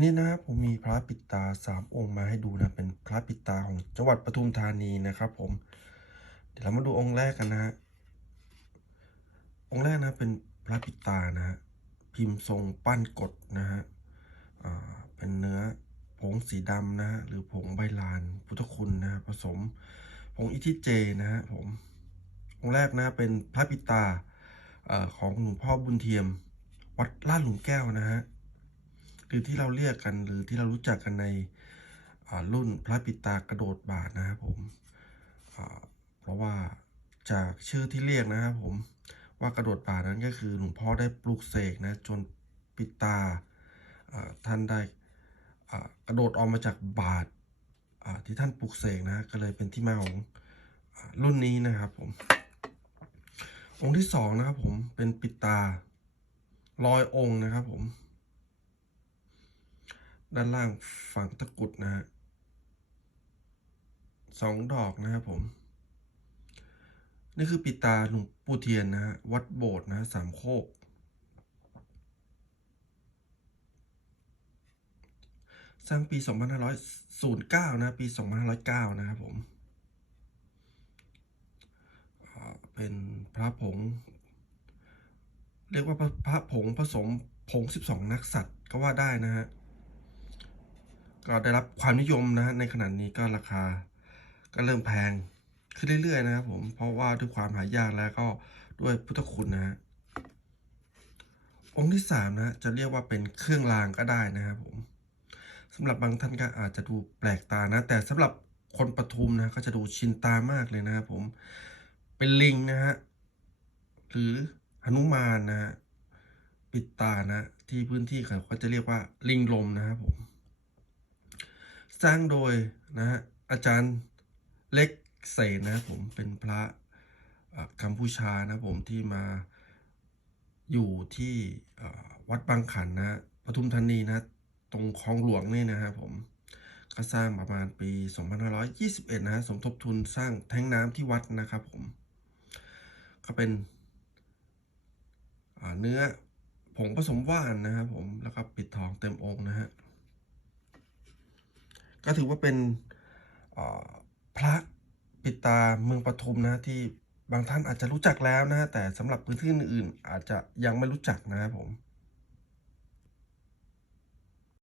วันนี้นะครับผมมีพระปิดตาสามองค์มาให้ดูนะ เป็นพระปิดตาของจังหวัดปทุมธานีนะครับผม เดี๋ยวเรามาดูองค์แรกกันนะฮะ องค์แรกนะเป็นพระปิดตานะฮะ พิมพ์ทรงปั้นกดนะฮะเป็นเนื้อผงสีดำนะฮะ หรือผงใบลานพุทธคุณนะผสมผงอิทิเจนะฮะผม องค์แรกนะเป็นพระปิดตาอของหลวงพ่อบุญเทียม วัดลาดหลุมแก้วนะฮะ หรือที่เราเรียกกันหรือที่เรารู้จักกันในรุ่นพระปิตากระโดดบาทนะครับผมเพราะว่าจากชื่อที่เรียกนะครับผมว่ากระโดดบาทนั้นก็คือหลวงพ่อได้ปลูกเสกนะจนปิตาท่านได้กระโดดออกมาจากบาทที่ท่านปลูกเสกนะก็เลยเป็นที่มาของรุ่นนี้นะครับผมองค์ที่สองนะครับผมเป็นปิตาลอยองค์นะครับผม ด้านล่างฝั่งตะกุดนะฮะสองดอกนะครับผม นี่คือปิตาหลวงปู่เทียนนะฮะวัดโบสถ์นะฮะสามโคก สร้างปี 2509 นะปี 2509 นะครับผม เป็นพระผง เรียกว่าพระพระผงผสมผง 12 นักสัตว์ก็ว่าได้นะฮะ ก็ได้รับความนิยมนะฮะในขณะนี้ก็ราคาก็เริ่มแพงขึ้นเรื่อยๆนะครับผมเพราะว่าด้วยความหายากแล้วก็ด้วยพุทธคุณนะฮะองค์ที่สามนะจะเรียกว่าเป็นเครื่องรางก็ได้นะครับผมสำหรับบางท่านก็อาจจะดูแปลกตานะ แต่สำหรับคนปทุมนะก็จะดูชินตามากเลยนะครับผมเป็นลิงนะฮะหรือหนุมานนะฮะปิดตานะ ที่พื้นที่เขาก็จะเรียกว่าลิงลมนะครับผม สร้างโดยนะฮะอาจารย์เล็กเสนนะครับผมเป็นพระกัมพูชานะผมที่มาอยู่ที่วัดบางขันนะปทุมธานีนะตรงคลองหลวงนี่นะครับผมก็สร้างประมาณปี 2521 นะฮะสมทบทุนสร้างแท้งน้ำที่วัดนะครับผม ก็เป็นเนื้อผงผสมว่านนะครับผม แล้วก็ปิดทองเต็มองค์ ก็ถือว่าเป็นพระปิตาเมืองปทุมนะที่บางท่านอาจจะรู้จักแล้วนะ แต่สำหรับพื้นที่อื่นๆอาจจะยังไม่รู้จักนะครับผม